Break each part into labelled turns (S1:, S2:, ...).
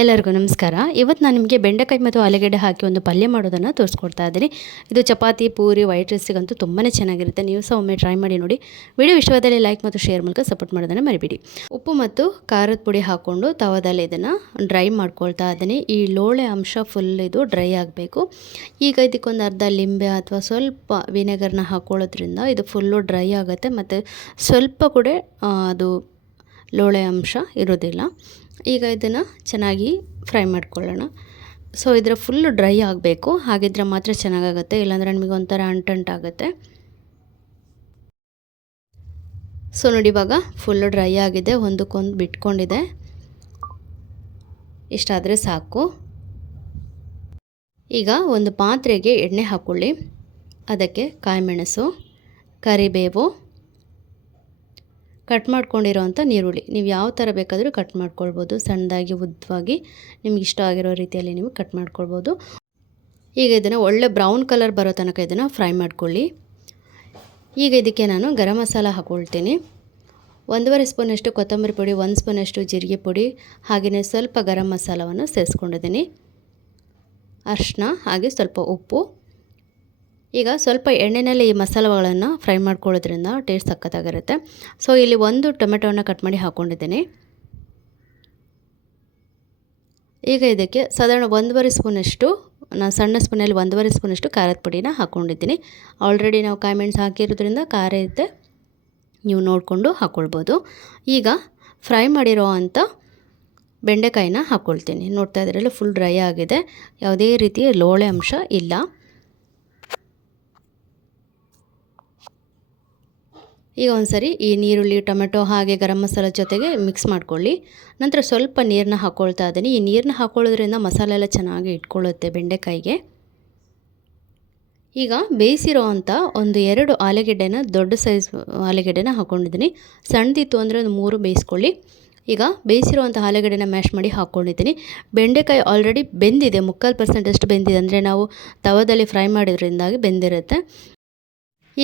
S1: ಎಲ್ಲರಿಗೂ ನಮಸ್ಕಾರ. ಇವತ್ತು ನಾನು ನಿಮಗೆ ಬೆಂಡೆಕಾಯಿ ಮತ್ತು ಆಲೂಗಡ್ಡೆ ಹಾಕಿ ಒಂದು ಪಲ್ಯ ಮಾಡೋದನ್ನು ತೋರಿಸ್ಕೊಡ್ತಾ ಇದ್ದೀನಿ. ಇದು ಚಪಾತಿ, ಪೂರಿ, ವೈಟ್ ರೈಸಿಗಂತೂ ತುಂಬಾ ಚೆನ್ನಾಗಿರುತ್ತೆ. ನೀವು ಸಹ ಒಮ್ಮೆ ಟ್ರೈ ಮಾಡಿ ನೋಡಿ. ವಿಡಿಯೋ ಇಷ್ಟವಾದಲ್ಲಿ ಲೈಕ್ ಮತ್ತು ಶೇರ್ ಮೂಲಕ ಸಪೋರ್ಟ್ ಮಾಡೋದನ್ನು ಮರಿಬಿಡಿ. ಉಪ್ಪು ಮತ್ತು ಖಾರದ ಪುಡಿ ಹಾಕ್ಕೊಂಡು ತವದಲ್ಲಿ ಇದನ್ನು ಡ್ರೈ ಮಾಡ್ಕೊಳ್ತಾ ಇದ್ದೀನಿ. ಈ ಲೋಳೆ ಅಂಶ ಫುಲ್ ಇದು ಡ್ರೈ ಆಗಬೇಕು. ಈಗ ಇದಕ್ಕೊಂದು ಅರ್ಧ ಲಿಂಬೆ ಅಥವಾ ಸ್ವಲ್ಪ ವಿನೆಗರ್ನ ಹಾಕ್ಕೊಳ್ಳೋದ್ರಿಂದ ಇದು ಫುಲ್ಲು ಡ್ರೈ ಆಗುತ್ತೆ. ಮತ್ತು ಸ್ವಲ್ಪ ಕೂಡ ಅದು ಲೋಳೆ ಅಂಶ ಇರೋದಿಲ್ಲ ಈಗ ಇದನ್ನು ಚೆನ್ನಾಗಿ ಫ್ರೈ ಮಾಡ್ಕೊಳ್ಳೋಣ. ಸೊ ಇದರ ಫುಲ್ ಡ್ರೈ ಆಗಬೇಕು. ಹಾಗಿದ್ರೆ ಮಾತ್ರ ಚೆನ್ನಾಗಾಗುತ್ತೆ. ಇಲ್ಲಾಂದರೆ ನಮಗೆ ಒಂಥರ ಅಂಟಂಟಾಗುತ್ತೆ ಸೊ ನೋಡಿ ಇವಾಗ ಫುಲ್ ಡ್ರೈ ಆಗಿದೆ. ಒಂದಕ್ಕೊಂದು ಬಿಟ್ಕೊಂಡಿದೆ. ಇಷ್ಟಾದರೆ ಸಾಕು. ಈಗ ಒಂದು ಪಾತ್ರೆಗೆ ಎಣ್ಣೆ ಹಾಕ್ಕೊಳ್ಳಿ ಅದಕ್ಕೆ ಕಾಯಿಮೆಣಸು, ಕರಿಬೇವು ಕಟ್ ಮಾಡ್ಕೊಂಡಿರೋವಂಥ ನೀರುಳ್ಳಿ. ನೀವು ಯಾವ ಥರ ಬೇಕಾದರೂ ಕಟ್ ಮಾಡ್ಕೊಳ್ಬೋದು. ಸಣ್ಣದಾಗಿ, ಉದ್ದವಾಗಿ ನಿಮ್ಗೆ ಇಷ್ಟ ಆಗಿರೋ ರೀತಿಯಲ್ಲಿ ನೀವು ಕಟ್ ಮಾಡ್ಕೊಳ್ಬೋದು. ಈಗ ಇದನ್ನು ಒಳ್ಳೆ ಬ್ರೌನ್ ಕಲರ್ ಬರೋ ತನಕ ಇದನ್ನು ಫ್ರೈ ಮಾಡ್ಕೊಳ್ಳಿ. ಈಗ ಇದಕ್ಕೆ ನಾನು ಗರಂ ಮಸಾಲ ಹಾಕ್ಕೊಳ್ತೀನಿ ಒಂದೂವರೆ ಸ್ಪೂನಷ್ಟು ಕೊತ್ತಂಬರಿ ಪುಡಿ, ಒಂದು ಸ್ಪೂನಷ್ಟು ಜೀರಿಗೆ ಪುಡಿ, ಹಾಗೆಯೇ ಸ್ವಲ್ಪ ಗರಂ ಮಸಾಲವನ್ನು ಸೇರಿಸ್ಕೊಂಡಿದ್ದೀನಿ. ಅರ್ಶಿನ ಹಾಗೆ ಸ್ವಲ್ಪ ಉಪ್ಪು. ಈಗ ಸ್ವಲ್ಪ ಎಣ್ಣೆಯಲ್ಲಿ ಈ ಮಸಾಲೆಗಳನ್ನು ಫ್ರೈ ಮಾಡ್ಕೊಳ್ಳೋದ್ರಿಂದ ಟೇಸ್ಟ್ ಸಕ್ಕತ್ತಾಗಿರುತ್ತೆ ಸೊ, ಇಲ್ಲಿ ಒಂದು ಟೊಮೆಟೊವನ್ನು ಕಟ್ ಮಾಡಿ ಹಾಕ್ಕೊಂಡಿದ್ದೀನಿ ಈಗ ಇದಕ್ಕೆ ಸಾಧಾರಣ ಒಂದೂವರೆ ಸ್ಪೂನಷ್ಟು, ನಾನು ಸಣ್ಣ ಸ್ಪೂನಲ್ಲಿ ಒಂದೂವರೆ ಸ್ಪೂನಷ್ಟು ಖಾರದ ಪುಡಿನ ಹಾಕ್ಕೊಂಡಿದ್ದೀನಿ ಆಲ್ರೆಡಿ ನಾವು ಕಾಯಿ ಮೆಣಸು ಹಾಕಿರೋದ್ರಿಂದ ಖಾರ ಇರುತ್ತೆ, ನೀವು ನೋಡಿಕೊಂಡು ಹಾಕ್ಕೊಳ್ಬೋದು ಈಗ ಫ್ರೈ ಮಾಡಿರೋ ಅಂಥ ಬೆಂಡೆಕಾಯಿನ ಹಾಕ್ಕೊಳ್ತೀನಿ ನೋಡ್ತಾ ಇದ್ರಲ್ಲ ಫುಲ್ ಡ್ರೈ ಆಗಿದೆ. ಯಾವುದೇ ರೀತಿಯ ಲೋಳೆ ಅಂಶ ಇಲ್ಲ. ಈಗ ಒಂದು ಸರಿ ಈ ನೀರುಳ್ಳಿ, ಟೊಮೆಟೊ ಹಾಗೆ ಗರಂ ಮಸಾಲ ಜೊತೆಗೆ ಮಿಕ್ಸ್ ಮಾಡ್ಕೊಳ್ಳಿ. ನಂತರ ಸ್ವಲ್ಪ ನೀರನ್ನ ಹಾಕ್ಕೊಳ್ತಾ ಇದ್ದೀನಿ. ಈ ನೀರನ್ನ ಹಾಕ್ಕೊಳ್ಳೋದ್ರಿಂದ ಮಸಾಲೆ ಎಲ್ಲ ಚೆನ್ನಾಗಿ ಇಟ್ಕೊಳ್ಳುತ್ತೆ ಬೆಂಡೆಕಾಯಿಗೆ. ಈಗ ಬೇಯಿಸಿರೋ ಅಂಥ ಒಂದು ಎರಡು ಆಲೂಗೆಡ್ಡೆನ, ದೊಡ್ಡ ಸೈಜ್ ಆಲೂಗೆಡ್ಡೆನ ಹಾಕ್ಕೊಂಡಿದ್ದೀನಿ ಸಣ್ಣದಿತ್ತು ಅಂದರೆ ಒಂದು ಮೂರು ಬೇಯಿಸ್ಕೊಳ್ಳಿ. ಈಗ ಬೇಯಿಸಿರುವಂಥ ಆಲೂಗಡ್ಡೆನ ಮ್ಯಾಶ್ ಮಾಡಿ ಹಾಕ್ಕೊಂಡಿದ್ದೀನಿ ಬೆಂಡೆಕಾಯಿ ಆಲ್ರೆಡಿ ಬೆಂದಿದೆ. ಮುಕ್ಕಾಲು ಪರ್ಸೆಂಟಷ್ಟು ಬೆಂದಿದೆ. ಅಂದರೆ ನಾವು ತವದಲ್ಲಿ ಫ್ರೈ ಮಾಡಿದ್ರಿಂದಾಗಿ ಬೆಂದಿರುತ್ತೆ.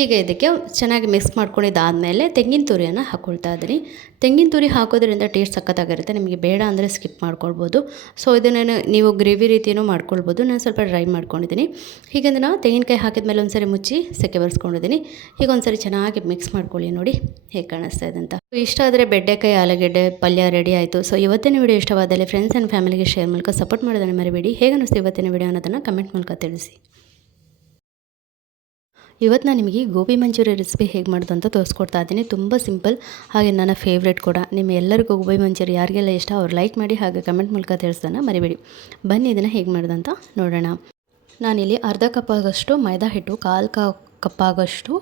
S1: ಈಗ ಇದಕ್ಕೆ ಚೆನ್ನಾಗಿ ಮಿಕ್ಸ್ ಮಾಡ್ಕೊಂಡಿದ್ದಾದಮೇಲೆ ತೆಂಗಿನ ತುರಿಯನ್ನು ಹಾಕ್ಕೊಳ್ತಾ ಇದ್ದೀನಿ. ತೆಂಗಿನ ತುರಿ ಹಾಕೋದ್ರಿಂದ ಟೇಸ್ಟ್ ಸಖತ್ತಾಗಿರುತ್ತೆ. ನಿಮಗೆ ಬೇಡ ಅಂದರೆ ಸ್ಕಿಪ್ ಮಾಡ್ಕೊಳ್ಬೋದು. ಸೊ ಇದನ್ನು ನೀವು ಗ್ರೇವಿ ರೀತಿಯೂ ಮಾಡ್ಕೊಳ್ಬೋದು. ನಾನು ಸ್ವಲ್ಪ ಡ್ರೈ ಮಾಡ್ಕೊಂಡಿದ್ದೀನಿ. ಹೀಗೆ ನಾವು ತೆಂಗಿನಕಾಯಿ ಹಾಕಿದ್ಮೇಲೆ ಒಂದ್ಸರಿ ಮುಚ್ಚಿ ಸೆಕೆ ಬರ್ಸ್ಕೊಂಡಿದ್ದೀನಿ. ಈಗ ಒಂದ್ಸರಿ ಚೆನ್ನಾಗಿ ಮಿಕ್ಸ್ ಮಾಡ್ಕೊಳ್ಳಿ ನೋಡಿ ಹೇಗೆ ಕಾಣಿಸ್ತಾ ಇದೆ ಅಂತ. ಇಷ್ಟ ಆದರೆ ಬೆಡ್ಡೆಕಾಯಿ ಆಲೂಗೆಡ್ಡೆ, ಪಲ್ಯ ರೆಡಿ ಆಯಿತು. ಸೊ ಇವತ್ತಿನ ವಿಡಿಯೋ ಇಷ್ಟವಾದಲ್ಲಿ ಫ್ರೆಂಡ್ಸ್ ಆ್ಯಂಡ್ ಫ್ಯಾಮಿಲಿಗೆ ಶೇರ್ ಮೂಲಕ ಸಪೋರ್ಟ್ ಮಾಡೋದನ್ನು ಮರಿಬೇಡಿ. ಹೇಗೆ ಅನ್ನಿಸ್ತು ಇವತ್ತಿನ ವಿಡಿಯೋ ಅನ್ನೋದನ್ನು ಕಮೆಂಟ್ ಮೂಲಕ ತಿಳಿಸಿ. ಇವತ್ತು ನಾನು ನಿಮಗೆ ಗೋಬಿ ಮಂಚೂರಿ ರೆಸಿಪಿ ಹೇಗೆ ಮಾಡೋದು ಅಂತ ತೋರಿಸ್ಕೊಡ್ತಾ ಇದ್ದೀನಿ. ತುಂಬ ಸಿಂಪಲ್ ಹಾಗೆ ನನ್ನ ಫೇವ್ರೇಟ್ ಕೂಡ. ನಿಮ್ಮ ಎಲ್ಲರಿಗೂ ಗೋಬಿ ಮಂಚೂರಿ ಯಾರಿಗೆಲ್ಲ ಇಷ್ಟ ಅವ್ರು ಲೈಕ್ ಮಾಡಿ ಹಾಗೆ ಕಮೆಂಟ್ ಮೂಲಕ ತಿಳಿಸೋದನ್ನು ಮರಿಬೇಡಿ. ಬನ್ನಿ ಇದನ್ನು ಹೇಗೆ ಮಾಡೋದಂತ ನೋಡೋಣ. ನಾನಿಲ್ಲಿ ಅರ್ಧ ಕಪ್ ಆಗೋಷ್ಟು ಮೈದಾ ಹಿಟ್ಟು, ಕಾಲು ಕಪ್ ಆಗೋಷ್ಟು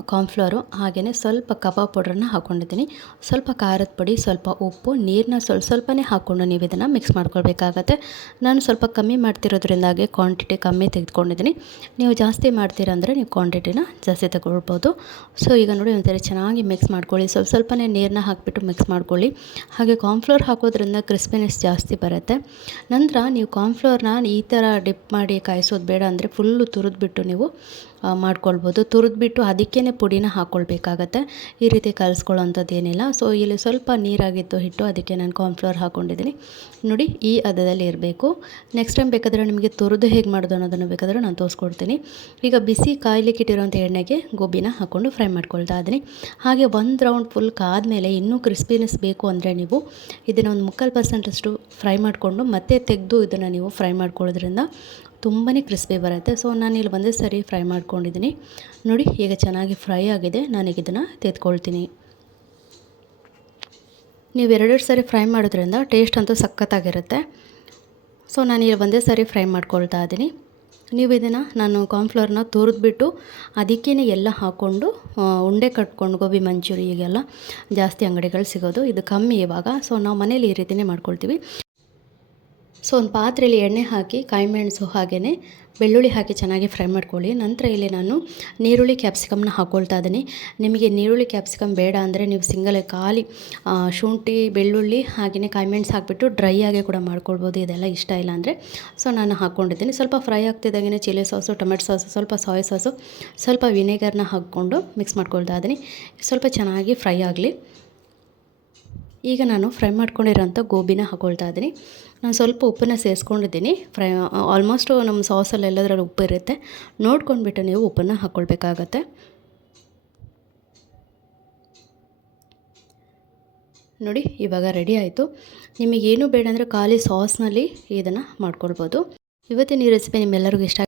S1: ಕಾರ್ನ್ಫ್ಲವರು ಹಾಗೆಯೇ ಸ್ವಲ್ಪ ಕಬಾಬ್ ಪೌಡ್ರನ್ನ ಹಾಕ್ಕೊಂಡಿದ್ದೀನಿ. ಸ್ವಲ್ಪ ಖಾರದ ಪುಡಿ, ಸ್ವಲ್ಪ ಉಪ್ಪು, ನೀರನ್ನ ಸ್ವಲ್ಪ ಸ್ವಲ್ಪನೇ ಹಾಕ್ಕೊಂಡು ನೀವು ಇದನ್ನು ಮಿಕ್ಸ್ ಮಾಡ್ಕೊಳ್ಬೇಕಾಗತ್ತೆ. ನಾನು ಸ್ವಲ್ಪ ಕಮ್ಮಿ ಮಾಡ್ತಿರೋದ್ರಿಂದಾಗಿ ಕ್ವಾಂಟಿಟಿ ಕಮ್ಮಿ ತೆಗೆದುಕೊಂಡಿದ್ದೀನಿ. ನೀವು ಜಾಸ್ತಿ ಮಾಡ್ತೀರಂದರೆ ನೀವು ಕ್ವಾಂಟಿಟಿನ ಜಾಸ್ತಿ ತಗೊಳ್ಬೋದು. ಸೊ, ಈಗ ನೋಡಿ ಒಂಥರ ಚೆನ್ನಾಗಿ ಮಿಕ್ಸ್ ಮಾಡ್ಕೊಳ್ಳಿ. ಸ್ವಲ್ಪ ಸ್ವಲ್ಪನೇ ನೀರನ್ನ ಹಾಕಿಬಿಟ್ಟು ಮಿಕ್ಸ್ ಮಾಡ್ಕೊಳ್ಳಿ. ಹಾಗೆ ಕಾರ್ನ್ಫ್ಲೋರ್ ಹಾಕೋದ್ರಿಂದ ಕ್ರಿಸ್ಪಿನೆಸ್ ಜಾಸ್ತಿ ಬರುತ್ತೆ. ನಂತರ ನೀವು ಕಾರ್ನ್ಫ್ಲೋರ್ನ ಈ ಥರ ಡಿಪ್ ಮಾಡಿ ಕಾಯಿಸೋದು ಬೇಡ ಅಂದರೆ ಫುಲ್ಲು ತುರಿದ್ಬಿಟ್ಟು ನೀವು ಮಾಡ್ಕೊಳ್ಬೋದು. ತುರಿದ್ಬಿಟ್ಟು ಅದಕ್ಕೇ ಪುಡಿನ ಹಾಕ್ಕೊಳ್ಬೇಕಾಗತ್ತೆ ಈ ರೀತಿ ಕಲಿಸ್ಕೊಳ್ಳೋಂಥದ್ದು ಏನಿಲ್ಲ ಸೊ ಇಲ್ಲಿ ಸ್ವಲ್ಪ ನೀರಾಗಿತ್ತು ಹಿಟ್ಟು, ಅದಕ್ಕೆ ನಾನು ಕಾರ್ನ್ಫ್ಲೋರ್ ಹಾಕ್ಕೊಂಡಿದ್ದೀನಿ ನೋಡಿ, ಈ ಹದದಲ್ಲಿ ಇರಬೇಕು. ನೆಕ್ಸ್ಟ್ ಟೈಮ್ ಬೇಕಾದರೆ ನಿಮಗೆ ತುರಿದು ಹೇಗೆ ಮಾಡೋದು ಅನ್ನೋದನ್ನು ಬೇಕಾದರೆ ನಾನು ತೋರಿಸ್ಕೊಡ್ತೀನಿ. ಈಗ ಬಿಸಿ ಕಾಯ್ಲಿಕ್ಕೆ ಇಟ್ಟಿರೋಂಥ ಎಣ್ಣೆಗೆ ಗೋಬಿನ ಹಾಕ್ಕೊಂಡು ಫ್ರೈ ಮಾಡ್ಕೊಳ್ತಾ ಇದ್ದೀನಿ. ಹಾಗೆ ಒಂದು ರೌಂಡ್ ಫುಲ್ ಕಾದಮೇಲೆ ಇನ್ನೂ ಕ್ರಿಸ್ಪಿನೆಸ್ ಬೇಕು ಅಂದರೆ ನೀವು ಇದನ್ನು ಒಂದು ಮುಕ್ಕಾಲು ಪರ್ಸೆಂಟಷ್ಟು ಫ್ರೈ ಮಾಡಿಕೊಂಡು ಮತ್ತೆ ತೆಗೆದು ಇದನ್ನು ನೀವು ಫ್ರೈ ಮಾಡ್ಕೊಳ್ಳೋದ್ರಿಂದ ತುಂಬಾ ಕ್ರಿಸ್ಪಿ ಬರುತ್ತೆ. ಸೊ ನಾನು ಇಲ್ಲಿ ಒಂದೇ ಸರಿ ಫ್ರೈ ಮಾಡ್ಕೊಂಡಿದ್ದೀನಿ. ನೋಡಿ, ಈಗ ಚೆನ್ನಾಗಿ ಫ್ರೈ ಆಗಿದೆ, ನನಗೆ ಇದನ್ನು ತೆಗೆದುಕೊಳ್ತೀನಿ ನೀವು ಎರಡೆರಡು ಸಾರಿ ಫ್ರೈ ಮಾಡೋದ್ರಿಂದ ಟೇಸ್ಟ್ ಅಂತೂ ಸಖತ್ತಾಗಿರುತ್ತೆ. ಸೊ, ನಾನು ಇಲ್ಲಿ ಒಂದೇ ಸಾರಿ ಫ್ರೈ ಮಾಡ್ಕೊಳ್ತಾ ಇದ್ದೀನಿ. ನೀವು ಇದನ್ನು ನಾನು ಕಾರ್ನ್ಫ್ಲವರ್ನ ತುರಿದ್ಬಿಟ್ಟು ಅದಕ್ಕೇ ಎಲ್ಲ ಹಾಕ್ಕೊಂಡು ಉಂಡೆ ಕಟ್ಕೊಂಡು, ಗೋಬಿ ಮಂಚೂರಿ, ಈಗೆಲ್ಲ ಜಾಸ್ತಿ ಅಂಗಡಿಗಳು ಸಿಗೋದು ಇದು ಕಮ್ಮಿ ಇವಾಗ. ಸೊ, ನಾವು ಮನೇಲಿ ಈ ರೀತಿಯೇ ಮಾಡ್ಕೊಳ್ತೀವಿ. ಸೊ ಒಂದು ಪಾತ್ರೆಯಲ್ಲಿ ಎಣ್ಣೆ ಹಾಕಿ, ಕಾಯಿಮೆಣಸು ಹಾಗೆಯೇ ಬೆಳ್ಳುಳ್ಳಿ ಹಾಕಿ ಚೆನ್ನಾಗಿ ಫ್ರೈ ಮಾಡ್ಕೊಳ್ಳಿ. ನಂತರ ಇಲ್ಲಿ ನಾನು ನೀರುಳ್ಳಿ ಕ್ಯಾಪ್ಸಿಕಮ್ನ ಹಾಕ್ಕೊಳ್ತಾ ಇದ್ದೀನಿ. ನಿಮಗೆ ನೀರುಳ್ಳಿ ಕ್ಯಾಪ್ಸಿಕಮ್ ಬೇಡ ಅಂದರೆ ನೀವು ಸಿಂಗಲ್ ಖಾಲಿ ಶುಂಠಿ, ಬೆಳ್ಳುಳ್ಳಿ ಹಾಗೆಯೇ ಕಾಯಿ ಮೆಣಸು ಹಾಕಿಬಿಟ್ಟು ಡ್ರೈ ಆಗಿ ಕೂಡ ಮಾಡ್ಕೊಳ್ಬೋದು. ಇದೆಲ್ಲ ಇಷ್ಟ ಇಲ್ಲ ಅಂದರೆ. ಸೊ ನಾನು ಹಾಕ್ಕೊಂಡಿದ್ದೀನಿ. ಸ್ವಲ್ಪ ಫ್ರೈ ಆಗ್ತಿದ್ದಾಗೆ ಚಿಲ್ಲಿ ಸಾಸು, ಟೊಮೆಟೊ ಸಾಸು, ಸ್ವಲ್ಪ ಸಾಯ್ ಸಾಸು, ಸ್ವಲ್ಪ ವಿನೆಗರ್ನ ಹಾಕ್ಕೊಂಡು ಮಿಕ್ಸ್ ಮಾಡ್ಕೊಳ್ತಾ ಇದ್ದೀನಿ. ಸ್ವಲ್ಪ ಚೆನ್ನಾಗಿ ಫ್ರೈ ಆಗಲಿ. ಈಗ ನಾನು ಫ್ರೈ ಮಾಡ್ಕೊಂಡಿರೋಂಥ ಗೋಬಿನ ಹಾಕೊಳ್ತಾ ಇದ್ದೀನಿ. ನಾನು ಸ್ವಲ್ಪ ಉಪ್ಪನ್ನ ಸೇರಿಸ್ಕೊಂಡಿದ್ದೀನಿ ಫ್ರೈ, ಆಲ್ಮೋಸ್ಟು ನಮ್ಮ ಸಾಸಲ್ಲಿ ಎಲ್ಲದರಲ್ಲಿ ಉಪ್ಪು ಇರುತ್ತೆ. ನೋಡ್ಕೊಂಡ್ಬಿಟ್ಟು ನೀವು ಉಪ್ಪನ್ನು ಹಾಕ್ಕೊಳ್ಬೇಕಾಗತ್ತೆ ನೋಡಿ, ಇವಾಗ ರೆಡಿ ಆಯಿತು. ನಿಮಗೇನು ಬೇಡ ಅಂದರೆ ಖಾಲಿ ಸಾಸ್ನಲ್ಲಿ ಇದನ್ನು ಮಾಡ್ಕೊಳ್ಬೋದು. ಇವತ್ತಿನ ಈ ರೆಸಿಪಿ ನಿಮ್ಮೆಲ್ಲರಿಗೂ ಇಷ್ಟ